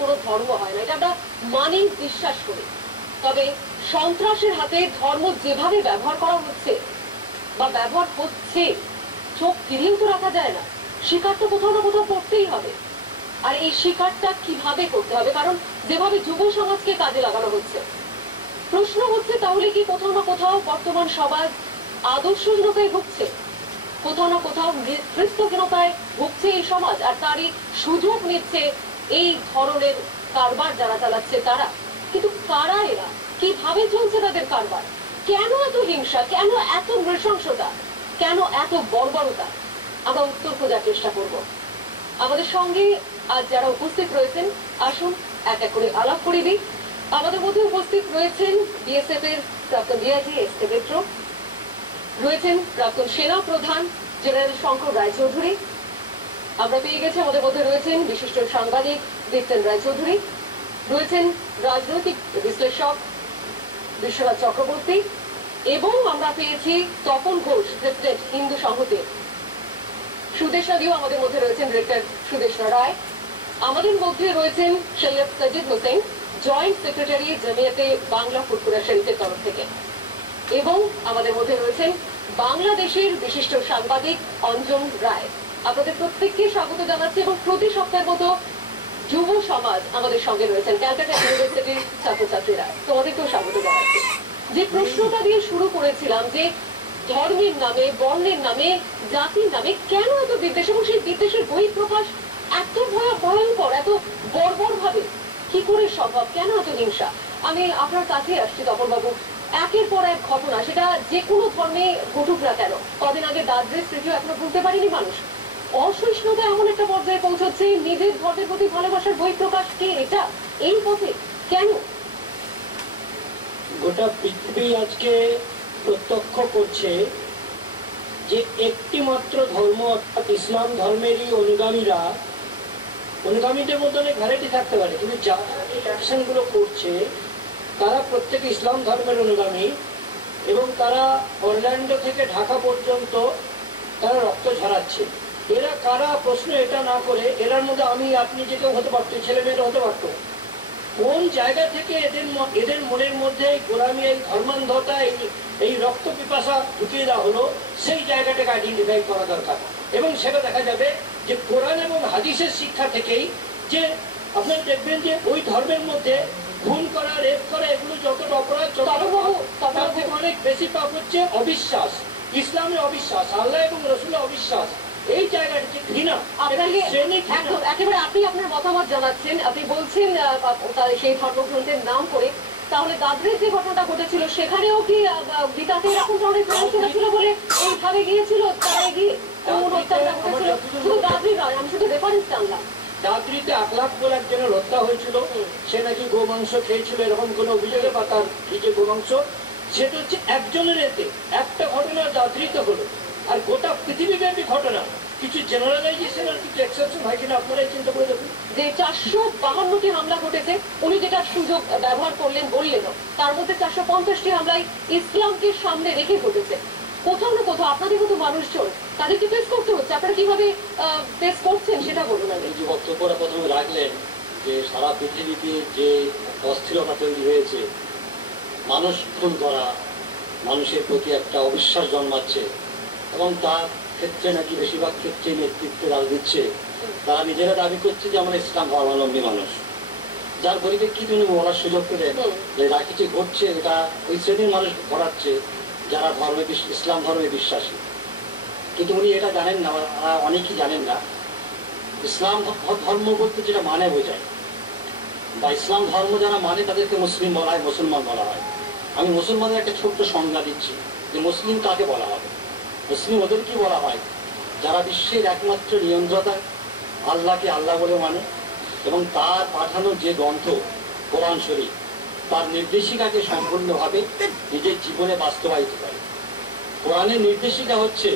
কোনো ধর্ম হয় না, এটা আমরা মানি, বিশ্বাস করি। তবে সন্ত্রাসের হাতে ধর্ম যেভাবে ব্যবহার করা হচ্ছে বা ব্যবহার হচ্ছে, চোখ ফিরিয়েও তো রাখা যায় না। শিকার তো কোথাও না কোথাও করতেই হবে। আর এই শিকারটা কিভাবে করতে হবে, কারণ যেভাবে যুব সমাজকে কাজে লাগানো হচ্ছে, প্রশ্ন হচ্ছে তাহলে কি কোথাও না কোথাও বর্তমান সমাজ আদর্শহীনতায় ভুগছে, কোথাও না কোথাও নেতৃত্বহীনতায় ভুগছে এই সমাজ, আর তারই সুযোগ নিচ্ছে এই ধরনের কারবার যারা চালাচ্ছে তারা। কিন্তু কারা এরা, কিভাবে চলছে তাদের কারবার, কেন এত হিংসা, কেন এত নৃশংসতা, কেন এত বর্বরতা, আমরা উত্তর খোঁজার চেষ্টা করব। আমাদের সঙ্গে আজ যারা উপস্থিত রয়েছেন, আসুন এক এক করে আলাপ করে দিই। আমাদের মধ্যে উপস্থিত রয়েছেন বিএসএফ এর প্রাক্তন ডিআইজি এস.কে মিত্র, রয়েছেন প্রাক্তন সেনা প্রধান জেনারেল শঙ্কর রায়চৌধুরী, আমরা পেয়ে গেছি আমাদের মধ্যে রয়েছেন বিশিষ্ট সাংবাদিক দীপ্তেন রায়চৌধুরী, রয়েছেন রাজনৈতিক বিশ্লেষক বিশ্বনাথ চক্রবর্তী, এবং আমরা পেয়েছি তপন ঘোষ, প্রেসিডেন্ট হিন্দু সংহতির। সুদেশনা দিও আমাদের মধ্যে রয়েছেন, ডিরেক্টর সুদেশনা রায়। আমাদের মধ্যে রয়েছেন সৈয়দ সাজিদ হোসেন, জয়েন্ট সেক্রেটারি জামিয়াতে বাংলা ফুরফুরা শরীফের তরফ থেকে, এবং আমাদের মধ্যে রয়েছেন বাংলাদেশের বিশিষ্ট সাংবাদিক অঞ্জন রায়। আপনাদের প্রত্যেককে স্বাগত জানাচ্ছি, এবং প্রতি সপ্তাহের মতো যুব সমাজ আমাদের সঙ্গে রয়েছেন, ক্যালকাটা ইউনিভার্সিটির ছাত্রছাত্রীরা, তোমাদেরকেও স্বাগত জানাচ্ছি। যে প্রশ্নটা দিয়ে শুরু করেছিলাম যে ধর্মের নামে, বর্ণের নামে, জাতির নামে কেন এত বিদ্বেষ, এবং সেই বিদ্বেষের বহিঃপ্রকাশ এত ভয়ঙ্কর, এত বর্বর ভাবে কি করে সম্ভব, কেন এত হিংসা? আমি আপনার কাছে আসছি তপনবাবু। একের পর এক ঘটনা, সেটা যে কোনো ধর্মে ঘটুক না কেন, কদিন আগে দাদ্রের স্মৃতিও এখনো ভুলতে পারিনি মানুষ। অসহিষ্ণুতা এমন একটা পর্যায়ে পৌঁছচ্ছে, নিজের ধর্মের প্রতি ভালোবাসার বহিঃপ্রকাশ কে এটা, এই পথে কেন? গোটা পৃথিবী আজকে প্রত্যক্ষ করছে যে একটি মাত্র ধর্ম, অর্থাৎ ইসলাম ধর্মেরই অনুগামীদের মধ্যে অনেক ভ্যারাইটি থাকতে পারে, কিন্তু যারা এই অ্যাকশনগুলো করছে তারা প্রত্যেকে ইসলাম ধর্মের অনুগামী, এবং তারা অরল্যান্ডো থেকে ঢাকা পর্যন্ত তারা রক্ত ঝরাচ্ছে। এরা কারা প্রশ্ন এটা না করে, এরার মধ্যে আমি আপনি যে কেউ হতে পারতো, ছেলে মেয়েরা হতে পারতো। কোন জায়গা থেকে এদের মনের মধ্যে গোলামি, এই ধর্মান্ধতা, এই রক্ত পিপাসা ঢুকিয়ে দেওয়া হলো, সেই জায়গাটাকে আইডেন্টিফাই করা দরকার। এবং সেটা দেখা যাবে যে কোরআন এবং হাদিসের শিক্ষা থেকেই, যে আপনারা দেখবেন যে ওই ধর্মের মধ্যে খুন করা, রেপ করা, এগুলো যতটা অপরাধ, তার থেকে অনেক বেশি পাপ হচ্ছে অবিশ্বাস, ইসলামে অবিশ্বাস, আল্লাহ এবং রসুলে অবিশ্বাস। এই জায়গাটা যে ঘৃণা, একেবারে আপনি আপনার মতামত জানাচ্ছেন, আপনি বলছেন সেই ধর্মগ্রন্থের নাম করে, তাহলে দাদ্রের যে ঘটনাটা ঘটেছিল সেখানেও কি গীতাতে এরকম ধরনের প্রশ্ন ছিল বলে এইভাবে গিয়েছিল, তারা গিয়ে কোন অত্যাচার ঘটেছিল? শুধু দাদ্রি নয়, আমি শুধু রেফারেন্স জানলাম। দাদ্রিতে আখলাক বলে একজনের হত্যা হয়েছিল, সে নাকি গোমাংস খেয়েছিল, এরকম কোনো অভিযোগে, বা তার নিজে গোমাংস, সেটা হচ্ছে একজনের এতে একটা ঘটনা দাদ্রিতে হলো। আর গোটা পৃথিবীব্যাপী ঘটনা, কিছু জেনারেলাইজেশন আর কিছু এক্সেপশন হয় কিনা আপনারাই চিন্তা করে দেখুন। যে 452টি হামলা ঘটেছে, উনি যেটা সুযোগ ব্যবহার করলেন বললেন, তার মধ্যে 450টি হামলায় ইসলামকে সামনে রেখে ঘটেছে। কোথাও না কোথাও আপনাদের মতো মানুষজন তাদেরকে ফেস করতে হচ্ছে, আপনারা কিভাবে ফেস করছেন সেটা বলুন। এই যে বক্তব্যটা প্রথমে রাখলেন যে সারা পৃথিবীতে যে অস্থিরতা তৈরি হয়েছে, মানুষ খুন করা, মানুষের প্রতি একটা অবিশ্বাস জন্মাচ্ছে, এবং তার ক্ষেত্রে নাকি বেশিরভাগ ক্ষেত্রে নেতৃত্বে তারা দিচ্ছে, তারা নিজেরা দাবি করছে যে আমরা ইসলাম ধর্মাবলম্বী মানুষ, যার পরিপ্রেক্ষিতে উনি বলার সুযোগ পেলেন যে যা কিছু ঘটছে এটা ওই শ্রেণীর মানুষ ঘটাচ্ছে যারা ইসলাম ধর্মে বিশ্বাসী। কিন্তু উনি এটা জানেন না, অনেকেই জানেন না, ইসলাম ধর্ম বলতে যেটা মানে বোঝায়, বা ইসলাম ধর্ম যারা মানে তাদেরকে মুসলিম বলা হয়, মুসলমান বলা হয়। আমি মুসলমানের একটা ছোট্ট সংজ্ঞা দিচ্ছি যে মুসলিম কাকে বলা হবে। মুসলিম ওদের কি বলা হয়, যারা বিশ্বের একমাত্র নিয়ন্ত্রতা আল্লাহকে আল্লাহ বলে মানে, এবং তার পাঠানো যে গ্রন্থ কোরআন শরীফ, তার নির্দেশিকাকে সম্পূর্ণভাবে নিজের জীবনে বাস্তবায়িত করে। কোরআনের নির্দেশিকা হচ্ছে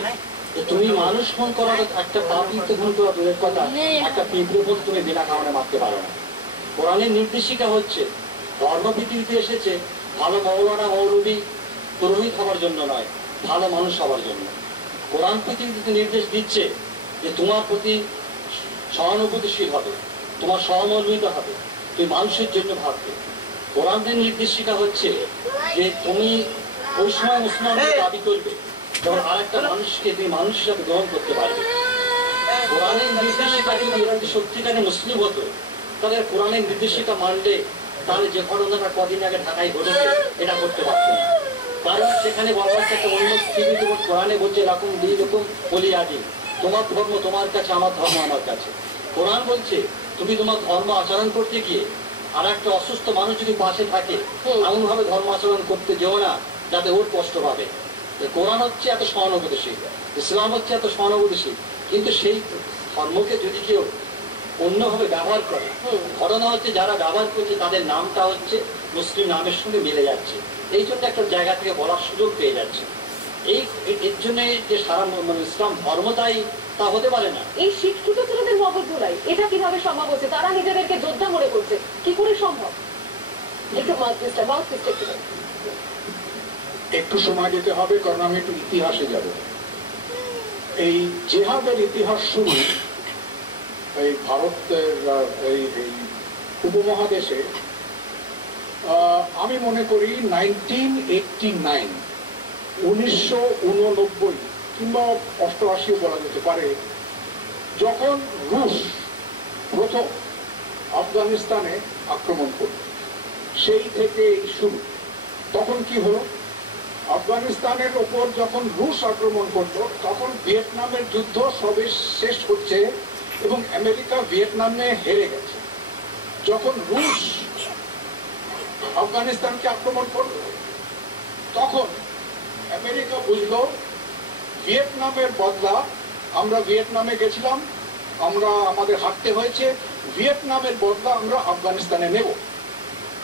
যে তুমি মানুষ খুন করার, একটা পাপিকে খুন করা দূরের কথা, একটা পিঁপড়ে বলতে তুমি বিনা কারণে মারতে পারো না। কোরআনের নির্দেশিকা হচ্ছে ধর্ম পৃথিবীতে এসেছে ভালো মৌলানা মৌলবী পুরোহিত হওয়ার জন্য নয়, ভালো মানুষ হওয়ার জন্য। কোরআন পৃথিবীতে নির্দেশ দিচ্ছে যে তোমার প্রতি সহানুভূতিশীল হবে, তোমার সহমর্মিত হবে, তুমি মানুষের জন্য ভাববে। কোরআনের নির্দেশিকা হচ্ছে যে তুমি ওই সময় মুসলমানকে দাবি করবে যখন আর একটা মানুষকে তুমি মানুষ হিসাবে গ্রহণ করতে পারবে। কোরআনের নির্দেশিকা যদি এরা যদি সত্যিকারে মুসলিম হতো, তাহলে কোরআনের নির্দেশিকা মানলে তাহলে যে ঘটনাটা কদিন আগে ঢাকায় ঘটেছে এটা করতে পারতো না। কারণ সেখানে বলা হচ্ছে একটা অন্য পৃথিবীতে কোরআনে বলছে এরকম দুই রকম বলি আদি, তোমার ধর্ম তোমার কাছে, আমার ধর্ম আমার কাছে। কোরআন বলছে তুমি তোমার ধর্ম আচরণ করতে গিয়ে আর একটা অসুস্থ মানুষ যদি পাশে থাকে এমন ভাবে ধর্ম আচরণ করতে যেও না যাতে ওর কষ্ট পাবে। কোরআন হচ্ছে এত সহানুভূতিশীল, ইসলাম হচ্ছে এত সহানুভূতিশীল, কিন্তু সেই ধর্মকে যদি কেউ অন্যভাবে ব্যবহার করে, ঘটনা হচ্ছে যারা ব্যবহার করছে তাদের নামটা হচ্ছে মুসলিম নামের সঙ্গে মিলে যাচ্ছে, এই জন্য একটা জায়গা থেকে বলার সুযোগ পেয়ে যাচ্ছে। এর জন্য যে সারা ইসলাম ধর্মটাই তা হতে পারে না। এই শিক্ষিত ছেলেদের মগজ ধোলাই এটা কিভাবে সম্ভব হচ্ছে? তারা নিজেদেরকে যোদ্ধা মনে করছে, কি করে সম্ভব? একটু সময় দিতে হবে, কারণ আমি একটু ইতিহাসে যাব। এই জেহাদের ইতিহাস শুরু এই ভারতের এই উপমহাদেশে আমি মনে করি 1989 কিংবা 88 বলা যেতে পারে, যখন রুশ প্রথম আফগানিস্তানে আক্রমণ করল, সেই থেকে শুরু। তখন কি হলো, আফগানিস্তানের ওপর যখন রুশ আক্রমণ করলো তখন ভিয়েতনামের যুদ্ধ সবে শেষ হচ্ছে এবং আমেরিকা ভিয়েতনামে হেরে গেছে। যখন রুশ আফগানিস্তানকে আক্রমণ করলো তখন আমেরিকা বুঝলো ভিয়েতনামের বদলা, আমরা ভিয়েতনামে গেছিলাম, আমাদের হারতে হয়েছে, ভিয়েতনামের বদলা আমরা আফগানিস্তানে নেব।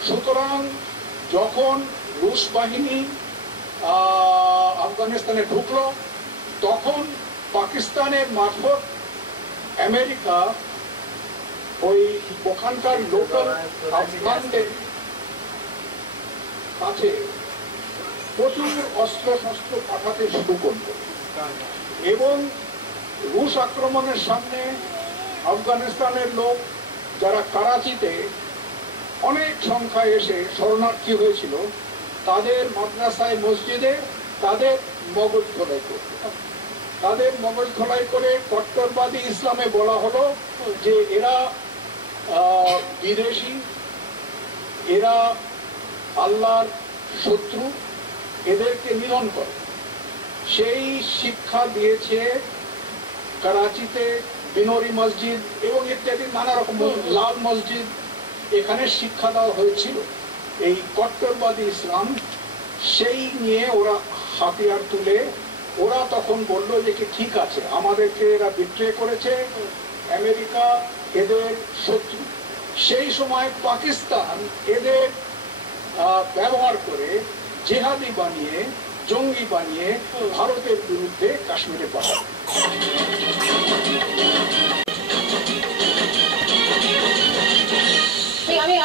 সুতরাং যখন রুশ বাহিনী আফগানিস্তানে ঢুকলো তখন পাকিস্তানের মারফত আমেরিকা ওখানকার লোকাল আফগানদের কাছে প্রচুর অস্ত্র শস্ত্র পাঠাতে শুরু করল এবং রুশ আক্রমণের সামনে আফগানিস্তানের লোক যারা করাচিতে অনেক সংখ্যায় এসে শরণার্থী হয়েছিল, তাদের মাদ্রাসায় মসজিদে তাদের মগজ ধোলাই করত। তাদের মগজ ধোলাই করে কট্টরবাদী ইসলামে বলা হলো যে এরা বিদেশি, এরা আল্লাহর শত্রু, এদেরকে নিধন করে। সেই শিক্ষা দিয়েছে করাচিতে বিনোরি মসজিদ এবং ইত্যাদি নানা রকম লাল মসজিদ, এখানে শিক্ষা দেওয়া হয়েছিল এই কট্টরবাদী ইসলাম। সেই নিয়ে ওরা হাতিয়ার তুলে ওরা তখন বললো যে কি ঠিক আছে, আমাদেরকে এরা বিট্রে করেছে, আমেরিকা এদের শত্রু। সেই সময় পাকিস্তান এদের ব্যবহার করে জেহাদি বানিয়ে, জঙ্গি বানিয়ে ভারতের বিরুদ্ধে কাশ্মীরে পাঠায়।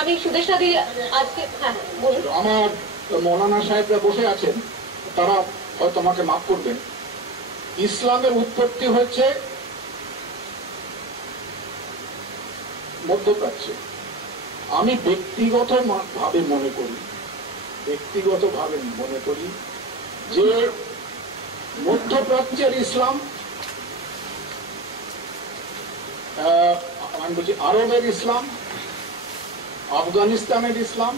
আমি সুদেশনা দিয়ে আজকে আমার মৌলানা সাহেবরা বসে আছেন, তারা হয়তো আমাকে মাফ করবেন। ইসলামের উৎপত্তি হয়েছে মধ্যপ্রাচ্যে। আমি ব্যক্তিগতভাবে মনে করি যে মধ্যপ্রাচ্যের ইসলাম, আমি বলছি আরবের ইসলাম, আফগানিস্তানের ইসলাম,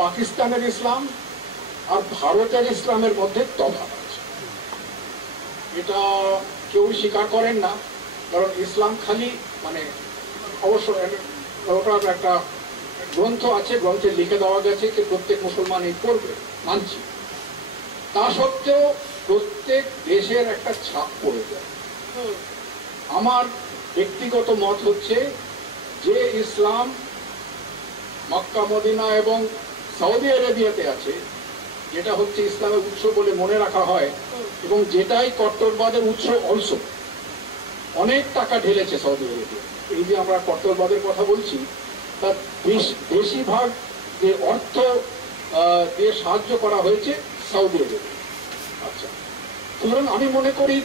পাকিস্তানের ইসলাম আর ভারতের ইসলামের মধ্যে তফাৎ আছে। এটা কেউ স্বীকার করেন না, কারণ ইসলাম খালি অবশ্য ওটার একটা গ্রন্থ আছে, গ্রন্থে লিখে দেওয়া গেছে যে প্রত্যেক মুসলমান এই করবে, মানছি। তা সত্ত্বেও প্রত্যেক দেশের একটা ছাপ পড়ে যায়। আমার ব্যক্তিগত মত হচ্ছে যে ইসলাম মক্কা মদিনা এবং সৌদি আরবিয়াতে আছে, যেটা হচ্ছে ইসলামের উৎস বলে মনে রাখা হয় এবং যেটাই কট্টরবাদের উৎস অলস। অনেক টাকা ঢেলেছে সৌদি আরবিয়া। এই যে আমরা কট্টরবাদের কথা বলছি, তার বেশিরভাগ যে অর্থ দিয়ে সাহায্য করা হয়েছে সৌদি আরবিয়া। আচ্ছা, সুতরাং আমি মনে করি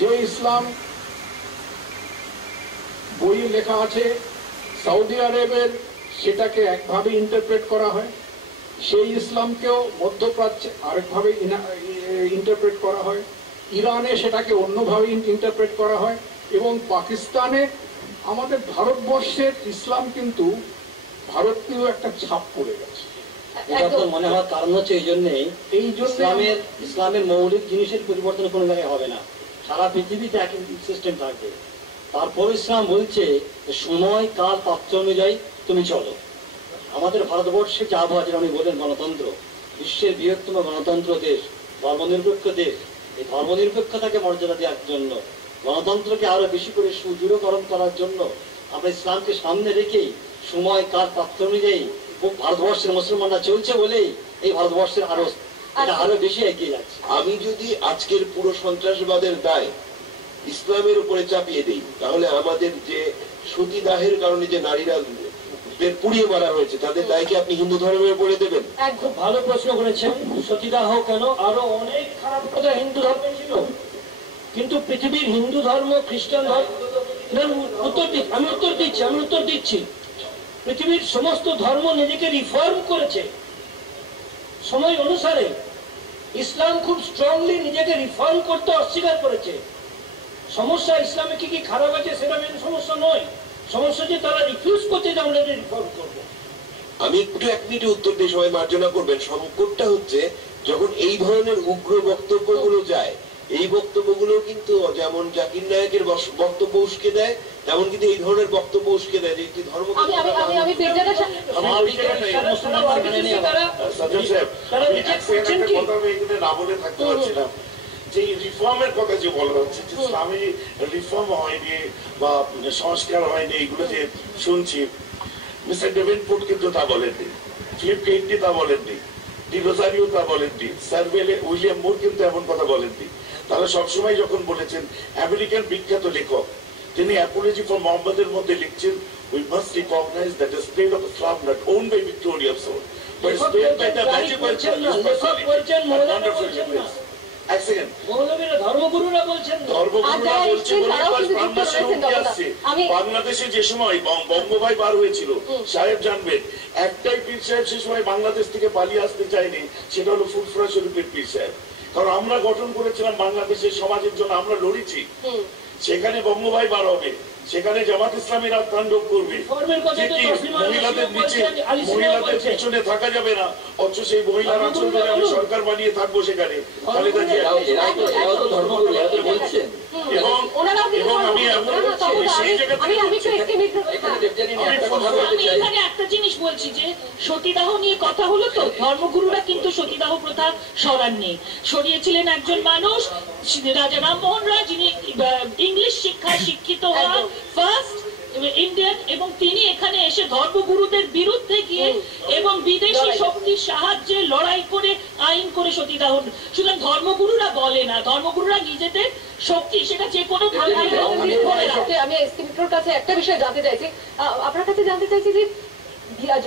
যে ইসলাম বইয়ে লেখা আছে সৌদি আরবের সেটাকে একভাবে ইন্টারপ্রেট করা হয়, সেই ইসলামকেও মধ্যপ্রাচ্যে আরেকভাবে ইন্টারপ্রেট করা হয়, ইরানে সেটাকে অন্যভাবে ইন্টারপ্রেট করা হয়, এবং পাকিস্তানে আমাদের ভারতবর্ষের ইসলাম কিন্তু ভারতীয় একটা ছাপ পড়ে গেছে। এটা তো মনে হওয়ার কারণ হচ্ছে এই জন্যই ইসলামের মৌলিক জিনিসের পরিবর্তন কোনো জায়গায় হবে না, সারা পৃথিবীতে একই সিস্টেম থাকবে। তারপর ইসলাম বলছে সময় কাল পাত্র অনুযায়ী তুমি চলো। আমাদের ভারতবর্ষে যে আবহাওয়া, যেটা আমি বলেন গণতন্ত্র, বিশ্বের বৃহত্তম গণতন্ত্র দেশ, ধর্মনিরপেক্ষ দেশ, এই ধর্মনিরপেক্ষতাকে মর্যাদা দেওয়ার জন্য, গণতন্ত্রকে আরো বেশি করে সুদৃঢ়করণ করার জন্য আমরা ইসলামকে সামনে রেখেই সময় কাল পাত্র অনুযায়ী ভারতবর্ষের মুসলমানরা চলছে বলেই এই ভারতবর্ষের আরো বেশি এগিয়ে যাচ্ছে। আমি যদি আজকের পুরো সন্ত্রাসবাদের দায় ইসলামের উপরে চাপিয়ে দিই, তাহলে আমাদের যে সতীদাহের কারণে যে নারীরা পুড়িয়ে মারা হয়েছে তাদের দায়কে আপনি হিন্দু ধর্মের উপরে দেবেন? খুব ভালো প্রশ্ন করেছেন। সতীদাহ কেন, আরো অনেক খারাপ কথা হিন্দু ধর্মে ছিল, কিন্তু পৃথিবীর হিন্দু ধর্ম, খ্রিস্টান ধর্ম, আমি উত্তর দিচ্ছি। পৃথিবীর সমস্ত ধর্ম নিজেকে রিফর্ম করেছে সময় অনুসারে। ইসলাম খুব স্ট্রংলি নিজেকে রিফর্ম করতে অস্বীকার করেছে। সমস্যা ইসলামে কি কি খারাপ আছে সেটা মেন সমস্যা নয়, সমস্যা যে তারা রিফিউজ করছে যে আমরা রিফর্ম করবো। আমি একটু এক মিনিটে উত্তর দিয়ে সবাই মার্জনা করবেন। সংকটটা হচ্ছে যখন এই ধরনের উগ্র বক্তব্যগুলো যায়, এই বক্তব্যগুলো কিন্তু যেমন জাকির নায়েকের বক্তব্য উস্কে দেয়, তেমন কিন্তু এই ধরনের বক্তব্য উস্কে দেয় যে একটি ধর্ম। না বলে থাকতে পারছিলাম যে রিফর্মের কথা যে বলা হচ্ছে, যে ইসলামী রিফর্ম হয়নি বা সংস্কার হয়নি, এগুলো যে শুনছি, মিস্টার ডেভেনপোর্ট কিন্তু তা বলেননি, ফিলিপ কেইন্টি তা বলেননি, ডি রোজারিও তা বলেননি, স্যার উইলিয়াম মুর কিন্তু এমন কথা বলেননি। তারা সবসময় যখন বলেছেন, আমেরিকান বিখ্যাত লেখক তিনি অ্যাপোলজি ফর মোহাম্মদের মধ্যে লিখছেন, we must recognize that the state of Islam not owned by victorious soul but spared by the magical এক সেকেন্ড, ধর্মগুরুরা বলছেন বাংলাদেশে যে সময় বঙ্গভাই বার হয়েছিল, সাহেব জানবেন, একটাই পীর সাহেব সে সময় বাংলাদেশ থেকে পালিয়ে আসতে চায়নি, সেটা হলো ফুরফুরা শরীফের পীর সাহেব। কারণ আমরা গঠন করেছিলাম বাংলাদেশের সমাজের জন্য, আমরা লড়েছি, সেখানে বঙ্গভাই বার হবে, সেখানে জামাত ইসলামী রাত তাণ্ডব করবে, মহিলাদের নিচে মহিলাদের পিছনে থাকা যাবে না, অথচ সেই মহিলার আচল ধরে আমি সরকার বানিয়ে থাকবো সেখানে খালেদা জিয়া। এবং আমি সেই এখানে একটা জিনিস বলছি যে সতীদাহ নিয়ে কথা হলো, তো ধর্মগুরুরা কিন্তু সতীদাহ প্রথা সরাননি, সরিয়েছিলেন একজন মানুষ, রাজা রামমোহন রায়, যিনি ইংলিশ শিক্ষায় শিক্ষিত হওয়ার ফার্স্ট ইন্ডিয়ান, এবং তিনি এখানে এসে ধর্মগুরুদের বিরুদ্ধে গিয়ে এবং বিদেশি শক্তির সাহায্যে লড়াই করে আইন করে সতীদাহ। সুতরাং ধর্মগুরুরা বলে না, ধর্মগুরুরা নিজেদের শক্তি, সেটা যে কোনো আমি এসটিমিটার কাছে একটা বিষয় জানতে চাইছি, আপনার কাছে জানতে চাইছি যে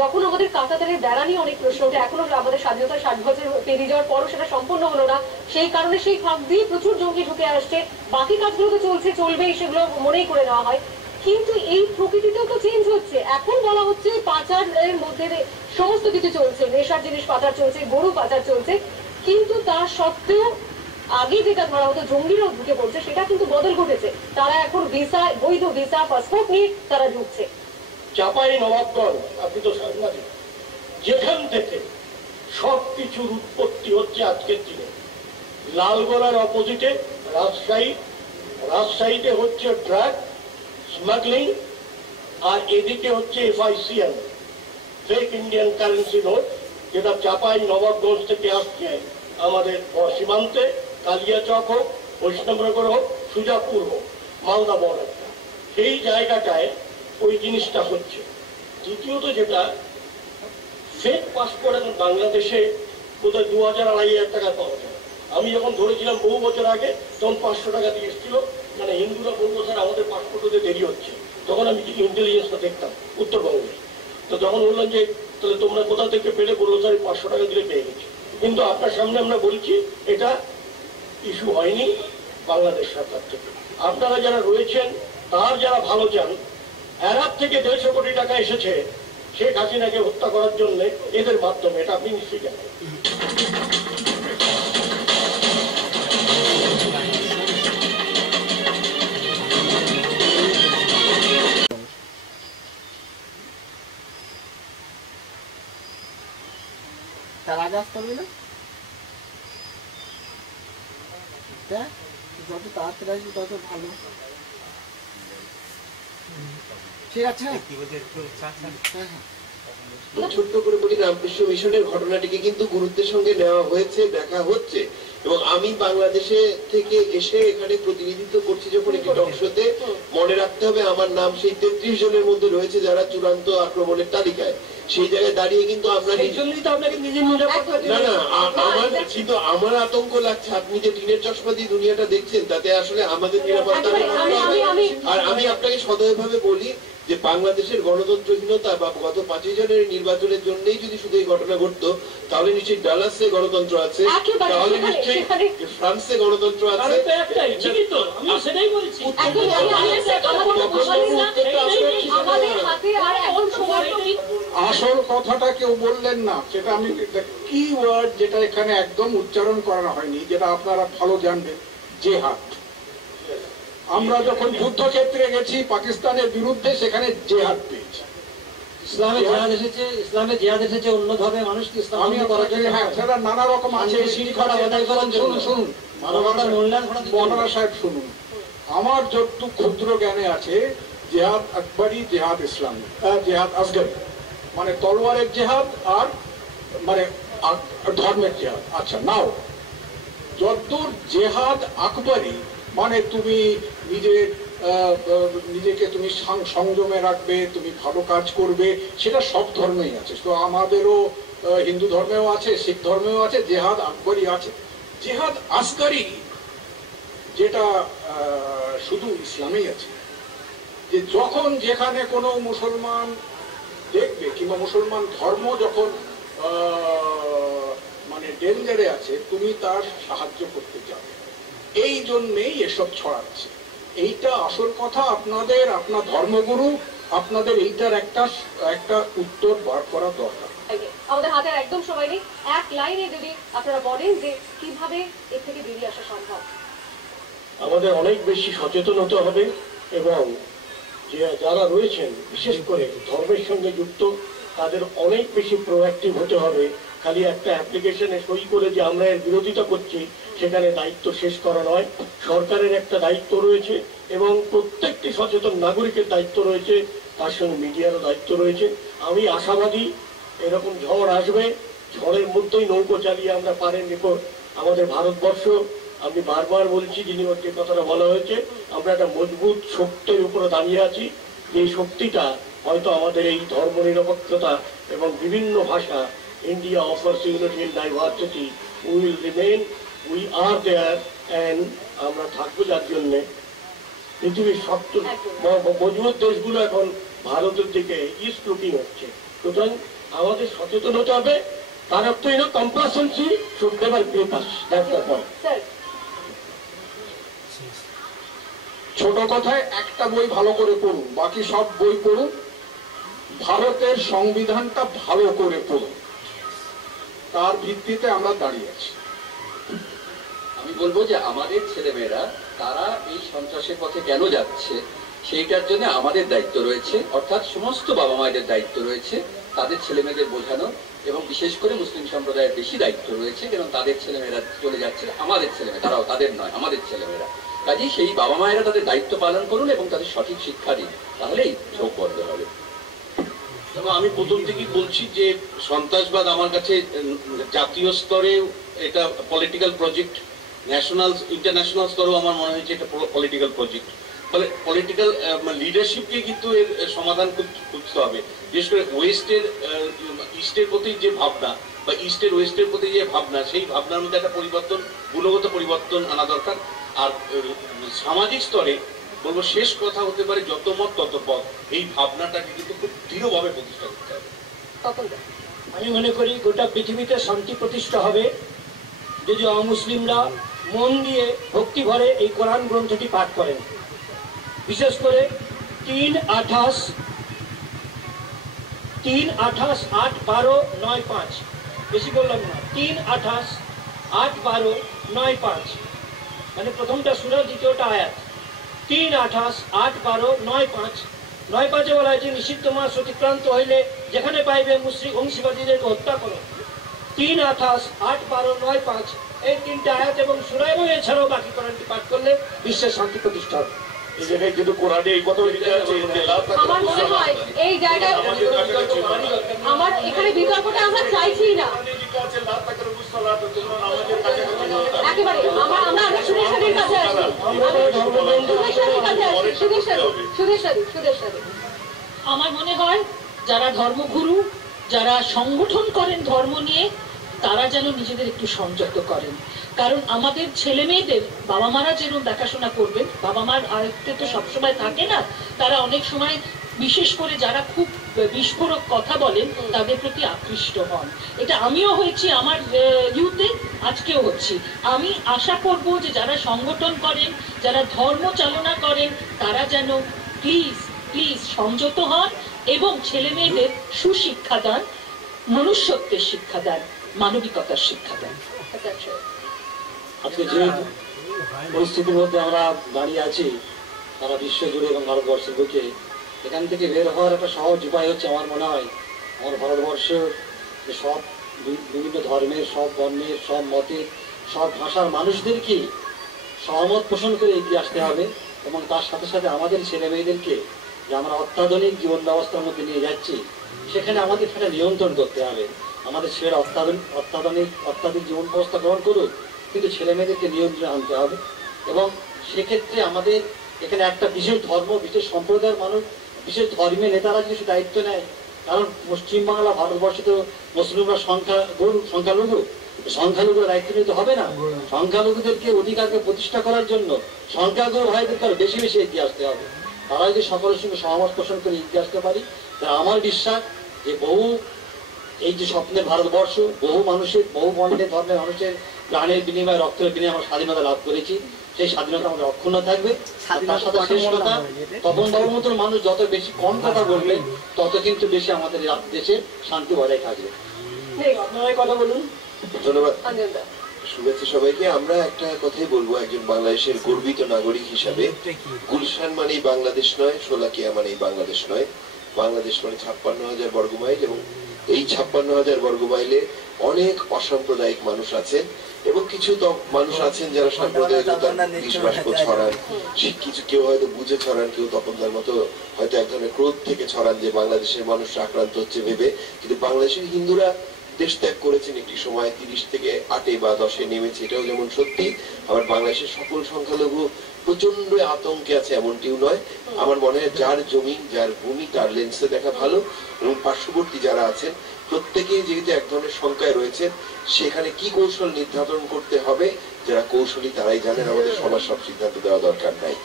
যখন আমাদের কাঁটাতারের বেড়া নিয়ে অনেক প্রশ্ন ওঠে, এখনো আমাদের স্বাধীনতা 60 বছর পেরিয়ে যাওয়ার পরও সেটা সম্পূর্ণ হলো না, সেই কারণে সেই ফাঁক দিয়ে প্রচুর জঙ্গি ঢুকে আসছে, বাকি কাজগুলো তো চলছে, চলবেই, সেগুলো মনেই করে নেওয়া হয়, কিন্তু এই প্রকৃতিটাও তো চেঞ্জ হচ্ছে। এখন বলা হচ্ছে পাচারের মধ্যে সমস্ত কিছু চলছে, নেশার জিনিস পাচার চলছে, গরু পাচার চলছে, কিন্তু তার সত্ত্বেও আগে যেটা ধরা হতো জঙ্গিরাও ঢুকে পড়ছে, সেটা কিন্তু বদল ঘটেছে, তারা এখন ভিসা, বৈধ ভিসা, পাসপোর্ট নিয়ে তারা ঢুকছে। চাপাই নবাবগঞ্জ, আপনি তো সাংবাদিক, যেখান থেকে সবকিছুর উৎপত্তি হচ্ছে আজকের দিনে, লালগোলার অপোজিটে রাজশাহীতে হচ্ছে ড্রাগ স্মাগলিং, আর এদিকে হচ্ছে FICN, fake Indian currency note, যেটা চাপাই নবাবগঞ্জ থেকে আসছে আমাদের সীমান্তে, কালিয়াচক হোক, বৈষ্ণবনগর হোক, সুজাপুর হোক, মালদা বর্ডারটা, সেই জায়গাটায় ওই জিনিসটা হচ্ছে। দ্বিতীয়ত যেটা ফেক পাসপোর্ট, এখন বাংলাদেশে বোধহয় 2000-2500 টাকা পাওয়া যায়। আমি যখন ধরেছিলাম বহু বছর আগে, তখন 500 টাকা দিয়ে এসেছিল, মানে হিন্দুরা বলবো স্যার আমাদের পাসপোর্ট হতে দেরি হচ্ছে, তখন আমি ইন্টেলিজেন্সটা দেখতাম উত্তরবঙ্গে, তো তখন বললাম যে তাহলে তোমরা কোথা থেকে পেলে, বললো স্যার 500 টাকা দিলে পেয়ে গেছি। কিন্তু আপনার সামনে আমরা বলছি এটা ইস্যু হয়নি বাংলাদেশ সরকার থেকে। আপনারা যারা রয়েছেন, তার যারা ভালো চান, আরব থেকে 150 কোটি টাকা এসেছে শেখ হাসিনাকে হত্যা করার জন্য এদের মাধ্যমে, এটা আপনি নিশ্চয়ই জানেন। তার আগে আসতে পারবি না? দেখ যত তাড়াতাড়ি আসবি তত ভালো। ঠিক আছে, হ্যাঁ হ্যাঁ। ছোট্ট করে বলি, রামকৃষ্ণ মিশনের ঘটনাটিকে কিন্তু গুরুত্বের সঙ্গে নেওয়া হয়েছে, দেখা হচ্ছে। এবং আমি বাংলাদেশে থেকে এসে এখানে প্রতিনিধিত্ব করছি যখন একটি টক শোতে, মনে রাখতে হবে আমার নাম সেই 33 জনের মধ্যে রয়েছে যারা চূড়ান্ত আক্রমণের তালিকায়। সেই জায়গায় দাঁড়িয়ে কিন্তু আমরা না না আমার কিন্তু আমার আতঙ্ক লাগছে। আপনি যে টিনের চশমা দিয়ে দুনিয়াটা দেখছেন তাতে আসলে আমাদের নিরাপত্তা। আর আমি আপনাকে সদয়ভাবে বলি যে বাংলাদেশের গণতন্ত্রহীনতা বা গত 5 জনের নির্বাচনের জন্যই যদি শুধু এই ঘটনা ঘটতো, তাহলে নিশ্চয়ই ডালাসে গণতন্ত্র আছে, তাহলে নিশ্চয়ই ফ্রান্সে গণতন্ত্র আছে। আসল কথাটা কেউ বললেন না, সেটা আমি কি ওয়ার্ড যেটা এখানে একদম উচ্চারণ করা হয়নি, যেটা আপনারা ভালো জানবেন, জেহাদ। আমরা যখন যুদ্ধক্ষেত্রে গেছি পাকিস্তানের বিরুদ্ধে, সেখানে জেহাদ পেয়েছি। ইসলামে জেহাদ এসেছে, ইসলামে জেহাদ এসেছে অন্য ধর্মে মানুষকে ইসলাম করার জন্য। হ্যাঁ, সেটা নানা রকম আছে। শুনুন মৌলানা সাহেব, শুনুন, আমার যতটুকু ক্ষুদ্র জ্ঞানে আছে, জেহাদ আকবরী, জেহাদ ইসলামী, জেহাদ আসগরী, মানে তলোয়ারের জেহাদ আর মানে ধর্মের জেহাদ। আচ্ছা, নাও যতদূর জেহাদ আকবরী মানে তুমি নিজেকে তুমি সংযমে রাখবে, তুমি ভালো কাজ করবে, সেটা সব ধর্মেই আছে। তো আমাদেরও হিন্দু ধর্মেও আছে, শিখ ধর্মেও আছে, জেহাদ আকবরী আছে। জেহাদ আসগরী যেটা শুধু ইসলামেই আছে, যে যখন যেখানে কোনো মুসলমান দেখবে কিংবা মুসলমান ধর্ম যখন মানে ডেঞ্জারে আছে, তুমি তার সাহায্য করতে যাবে। এই জন্যেই এসব ছড়াচ্ছে। এইটা আসল কথা। আপনাদের, আপনার ধর্মগুরু আপনাদের এইটার একটা উত্তর বার করা দরকার। আমাদের হাতে একদম সময় নেই, এক লাইনে যদি আপনারা বলেন যে কিভাবে এর থেকে বেরিয়ে আসা সম্ভব। আমাদের অনেক বেশি সচেতন হতে হবে এবং যারা রয়েছেন বিশেষ করে ধর্মের সঙ্গে যুক্ত, তাদের অনেক বেশি প্রোঅ্যাক্টিভ হতে হবে। খালি একটা অ্যাপ্লিকেশনে সই করে যে আমরা এর বিরোধিতা করছি, সেখানে দায়িত্ব শেষ করা নয়। সরকারের একটা দায়িত্ব রয়েছে এবং প্রত্যেকটি সচেতন নাগরিকের দায়িত্ব রয়েছে, তার সঙ্গে মিডিয়ারও দায়িত্ব রয়েছে। আমি আশাবাদী এরকম ঝড় আসবে, ঝড়ের মধ্যেই নৌকো চালিয়ে আমরা পারের নিকট আমাদের ভারতবর্ষ, আমি বারবার বলছি, যিনি যে কথাটা বলা হয়েছে, আমরা একটা মজবুত শক্তির উপরে দাঁড়িয়ে আছি। এই শক্তিটা হয়তো আমাদের এই ধর্ম নিরপেক্ষতা এবং বিভিন্ন ভাষা, India offers unity in diversity, we will remain, we are there, and আমরা থাকবো যার জন্যে। পৃথিবীর সবচেয়ে মজবুত দেশগুলো এখন ভারতের দিকে ইস্ট লুকিং হচ্ছে। সুতরাং আমাদের সচেতন হতে হবে। তার অর্থ হলো complacency should never break us, that's the point. ছোট কথায় একটা বই ভালো করে পড়ুন, বাকি সব বই পড়ুন, ভারতের সংবিধানটা ভালো করে পড়ুন, তার ভিত্তিতে আমরা দাঁড়িয়ে আছি। আমি বলবো যে আমাদের ছেলেমেয়েরা তারা এই সন্ত্রাসের পথে কেন যাচ্ছে, সেইটার জন্য আমাদের দায়িত্ব রয়েছে, অর্থাৎ সমস্ত বাবা মায়েদের দায়িত্ব রয়েছে তাদের ছেলেমেয়েদের বোঝানো, এবং বিশেষ করে মুসলিম সম্প্রদায়ের বেশি দায়িত্ব রয়েছে, কারণ তাদের ছেলেমেয়েরা চলে যাচ্ছে, আমাদের ছেলেমেয়ে, তারাও তাদের নয়, আমাদের ছেলেমেয়েরা। কাজেই সেই বাবা মায়েরা তাদের দায়িত্ব পালন করুন এবং তাদের সঠিক শিক্ষা দিন, তাহলেই ঝোঁক বন্ধ হবে। আমি প্রথম থেকেই বলছি যে সন্ত্রাসবাদ আমার কাছে জাতীয় স্তরে এটা পলিটিক্যাল প্রজেক্ট, ন্যাশনাল ইন্টারন্যাশনাল স্তরেও আমার মনে হয়েছে এটা পলিটিক্যাল প্রজেক্ট। ফলে পলিটিক্যাল লিডারশিপকে কিন্তু এর সমাধান খুঁজতে হবে। বিশেষ করে ওয়েস্টের ইস্টের প্রতি যে ভাবনা বা ইস্টের ওয়েস্টের প্রতি যে ভাবনা, সেই ভাবনার মধ্যে একটা পরিবর্তন, গুণগত পরিবর্তন আনা দরকার। আর সামাজিক স্তরে বলবো শেষ কথা হতে পারে যত মত তত পথ, এই ভাবনাটাকে কিন্তু খুব দৃঢ়ভাবে প্রতিষ্ঠা করতে হবে। আমি মনে করি গোটা পৃথিবীতে শান্তি প্রতিষ্ঠা হবে যদি অমুসলিমরা মন দিয়ে ভক্তি ভরে এই কোরআন গ্রন্থটি পাঠ করেন। বিশেষ করে 3-28-8-12-9-5 বেশি বললাম না, 3-28-8-12-9-5 মানে প্রথমটা সূরা, দ্বিতীয়টা আয়াত। 3-28-8-12-9-5 9-5 বলা হয়েছে নিষিদ্ধ মাস অতিক্রান্ত হইলে যেখানে পাইবে মুশরিক অংশীবাদীদেরকে হত্যা করো। 3-28-8-12-9-5 এই তিনটা আয়াত এবং সূরা এবং এছাড়াও বাকি কোরআনটি পাঠ করলে বিশ্বের শান্তি প্রতিষ্ঠা হবে। এই জায়গায় কিন্তু কোরআনে এই কথা লিখা আছে যে লা তাকরাবু আমার মনে হয় এই জায়গায় আমার এখানে বিতর্কটা আমরা চাইছি না একেবারে। আমরা সুদেশাদির কাছে আসি, সুদেশাদির কাছে আসি, সুদেশাদি। আমার মনে হয় যারা ধর্মগুরু, যারা সংগঠন করেন ধর্ম নিয়ে, তারা যেন নিজেদের একটু সংযত করেন। কারণ আমাদের ছেলে মেয়েদের বাবা মারা যেরকম দেখাশোনা করবেন, বাবা মার আয়ত্তে তো সবসময় থাকে না, তারা অনেক সময় বিশেষ করে যারা খুব বিস্ফোরক কথা বলেন তাদের প্রতি আকৃষ্ট হন। এটা আমিও হয়েছি আমার ইউথে, আজকেও হচ্ছি। আমি আশা করব যে যারা সংগঠন করেন, যারা ধর্ম চালনা করেন, তারা যেন প্লিজ প্লিজ সংযত হন এবং ছেলে মেয়েদের সুশিক্ষা দান, মনুষ্যত্বের শিক্ষা দান, মানবিকতার শিক্ষা দান। আজকে যে পরিস্থিতির মধ্যে আমরা দাঁড়িয়ে আছি সারা বিশ্ব জুড়ে এবং ভারতবর্ষের বুকে, এখান থেকে বের হওয়ার একটা সহজ উপায় হচ্ছে আমার মনে হয় আমার ভারতবর্ষের সব বিভিন্ন ধর্মের, সব বর্ণের, সব মতের, সব ভাষার মানুষদেরকে সহমত পোষণ করে এগিয়ে আসতে হবে এবং তার সাথে সাথে আমাদের ছেলে মেয়েদেরকে যে আমরা অত্যাধুনিক জীবন ব্যবস্থার মধ্যে নিয়ে যাচ্ছি সেখানে আমাদের সেটা নিয়ন্ত্রণ করতে হবে। আমাদের ছেলেরা অত্যাধুনিক জীবন ব্যবস্থা গ্রহণ করুক, কিন্তু ছেলে মেয়েদেরকে নিয়ন্ত্রণে আনতে হবে। এবং সেক্ষেত্রে আমাদের এখানে একটা বিশেষ ধর্ম, বিশেষ সম্প্রদায়ের মানুষ, বিশেষ ধর্মের নেতারা যদি দায়িত্ব নেয়, কারণ পশ্চিমবাংলা, ভারতবর্ষে তো মুসলিমরা সংখ্যালঘুর দায়িত্ব নিতে হবে না। সংখ্যালঘুদেরকে অধিকারকে প্রতিষ্ঠা করার জন্য সংখ্যালঘু ভাইদেরকে আরো বেশি বেশি এগিয়ে আসতে হবে। তারা যদি সকলের সঙ্গে সহমত পোষণ করে এগিয়ে আসতে পারি, তাহলে আমার বিশ্বাস যে এই যে স্বপ্নের ভারতবর্ষ, বহু মানুষের, বহু বর্ণের ধর্মের মানুষের প্রাণের বিনিময়ে, রক্তের বিনিময়ে আমরা স্বাধীনতা লাভ করেছি, সেই স্বাধীনতা আমাদের অক্ষুণ্ণ থাকবে। তার সাথে শেষ কথা, তপন বাবুর মতন মানুষ যত বেশি কম কথা বলবে তত কিন্তু বেশি আমাদের দেশে শান্তি বজায় থাকবে। আপনারাই কথা বলুন। ধন্যবাদ, শুভেচ্ছা সবাইকে। আমরা একটা কথাই বলবো, একজন বাংলাদেশের গর্বিত নাগরিক হিসাবে, গুলশান মানেই বাংলাদেশ নয়, শোলাকিয়া মানেই বাংলাদেশ নয়। বাংলাদেশ মানে 56,000 বর্গমাইল এবং এই 56,000 বর্গমাইলে অনেক অসাম্প্রদায়িক মানুষ আছেন এবং কিছু মানুষ আছেন যারা সাম্প্রদায়িকতার বিষ-বাষ্প ছড়ান। কিছু কেউ হয়তো বুঝে ছড়ান, কেউ তপনদার মতো হয়তো এক ধরনের ক্রোধ থেকে ছড়ান যে বাংলাদেশের মানুষ আক্রান্ত হচ্ছে ভেবে। কিন্তু বাংলাদেশের হিন্দুরা দেশ ত্যাগ করেছেন একটি সময়, 30 থেকে 8 বা 10 নেমেছে, এটাও যেমন সত্যি। আবার বাংলাদেশের সকল সংখ্যালঘু প্রচন্ড আতঙ্কে আছে এমনটিও নয়। আমার মনে হয় যার জমি, যার ভূমি, তার লেন্সে দেখা ভালো। এবং পার্শ্ববর্তী যারা আছেন প্রত্যেকেই যেহেতু এক ধরনের শঙ্কায় রয়েছে, সেখানে কি কৌশল নির্ধারণ করতে হবে, যারা কৌশলী তারাই জানেন। আমাদের সবার সব সিদ্ধান্ত দেওয়া দরকার নাই।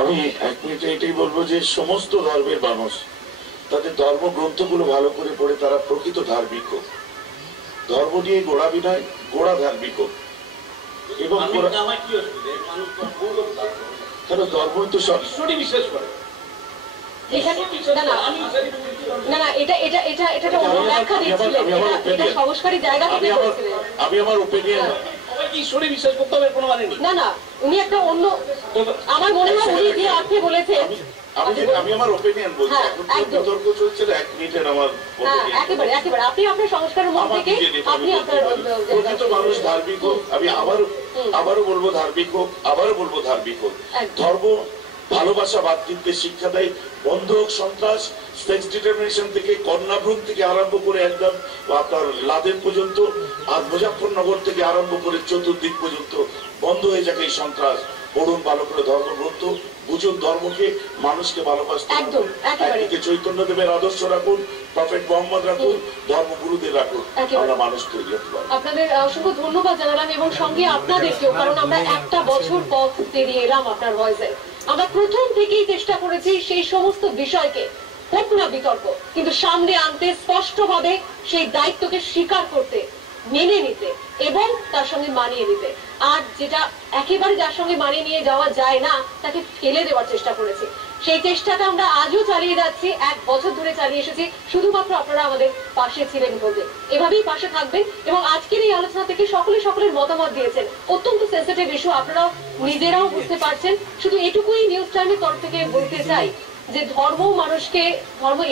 আমি 1 মিনিটে এটাই বলবো যে সমস্ত ধর্মের মানুষ তাদের ধর্মগ্রন্থগুলো ভালো করে পড়ে তারা প্রকৃত ধার্মিক হোক। ধর্ম নিয়ে গোড়া বিনয়, গোড়া ধার্মিক হোক। এবং কেন ধর্ম তো সব বিশ্বাস করে। আমি আমার ওপিনিয়ন ঈশ্বরে বিশ্বাস করতে হবে কোনো মানে নেই। না না, উনি একটা অন্য, আমার মনে হয় উনি যে অর্থে বলেছেন, আমি আমার ওপিনিয়ন বলছি। এখন বিতর্ক চলছিল 1 মিনিটের আমার একেবারে আপনি আপনার সংস্কারের মধ্যে থেকে আপনি আপনার প্রকৃত মানুষ ধার্মিক হোক। আমি আবারও বলবো ধার্মিক হোক, আবারও বলবো ধার্মিক হোক। ধর্ম ভালোবাসা, ভাতৃত্বের শিক্ষা দেয়। বন্ধ হোক সন্ত্রাস, সেক্স ডিটারমিনেশন থেকে, কন্যাভ্রূণ থেকে আরম্ভ করে একদম আপনার লাদেন পর্যন্ত, আর মুজাফফরনগর থেকে আরম্ভ করে চতুর্দিক পর্যন্ত বন্ধ হয়ে যাক এই সন্ত্রাস। পড়ুন ভালো করে ধর্মগ্রন্থ, বুঝুন ধর্মকে, মানুষকে ভালোবাসতে। একদিকে চৈতন্যদেবের আদর্শ রাখুন, প্রফেট মোহাম্মদ রাখুন, ধর্মগুরুদের রাখুন, আমরা মানুষ তৈরি হতে পারবো। আপনাদের অসংখ্য ধন্যবাদ জানালাম এবং সঙ্গে আপনাদেরকেও, কারণ আমরা একটা বছর পথ পেরিয়ে এলাম আপনার ভয়েসে। আমরা প্রথম থেকেই চেষ্টা করেছি সেই সমস্ত বিষয়কে, হোক না বিতর্ক, কিন্তু সামনে আনতে, স্পষ্টভাবে সেই দায়িত্বকে স্বীকার করতে। মেনে নিতে এবং তার সঙ্গে মানিয়ে নিতে। আর যেটা একেবারে যার সঙ্গে মানিয়ে নিয়ে যাওয়া যায় না তাকে ফেলে দেওয়ার চেষ্টা করেছে। সেই চেষ্টাটা আমরা আজও চালিয়ে যাচ্ছি, 1 বছর ধরে চালিয়ে এসেছি, শুধুমাত্র আপনারা আমাদের পাশে ছিলেন বলে। এভাবেই পাশে থাকবেন এবং আজকের এই আলোচনা থেকে সকলের মতামত দিয়েছেন। অত্যন্ত সেন্সিটিভ ইস্যু, আপনারাও নিজেরাও বুঝতে পারছেন। শুধু এটুকুই নিউজ টাইমের তরফ থেকে বলতে চাই যে ধর্ম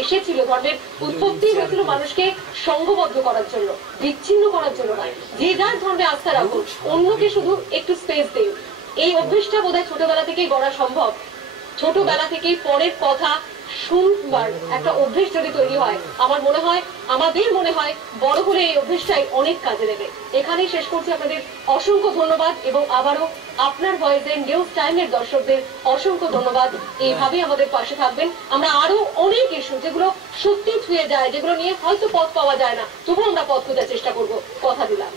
এসেছিল, ধর্মের উৎপত্তি হয়েছিল মানুষকে সংঘবদ্ধ করার জন্য, বিচ্ছিন্ন করার জন্য নয়। যে যার ধর্মে আস্থা রাখুন, অন্যকে শুধু একটু স্পেস দিন। এই অভ্যেসটা বোধহয় ছোটবেলা থেকেই গড়া সম্ভব। ছোটবেলা থেকেই পরের কথা শুনবার একটা অভ্যেস যদি তৈরি হয়, আমাদের মনে হয় বড় হলে এই অভ্যেসটাই অনেক কাজে দেবে। এখানেই শেষ করছি। আপনাদের অসংখ্য ধন্যবাদ এবং আবারও আপনার ভয়েসের নিউজ টাইমের দর্শকদের অসংখ্য ধন্যবাদ। এইভাবেই আমাদের পাশে থাকবেন। আমরা আরো অনেক ইস্যু যেগুলো সত্যি ছুঁয়ে যায়, যেগুলো নিয়ে হয়তো পথ পাওয়া যায় না, তবুও আমরা পথ খোঁজার চেষ্টা করব, কথা দিলাম।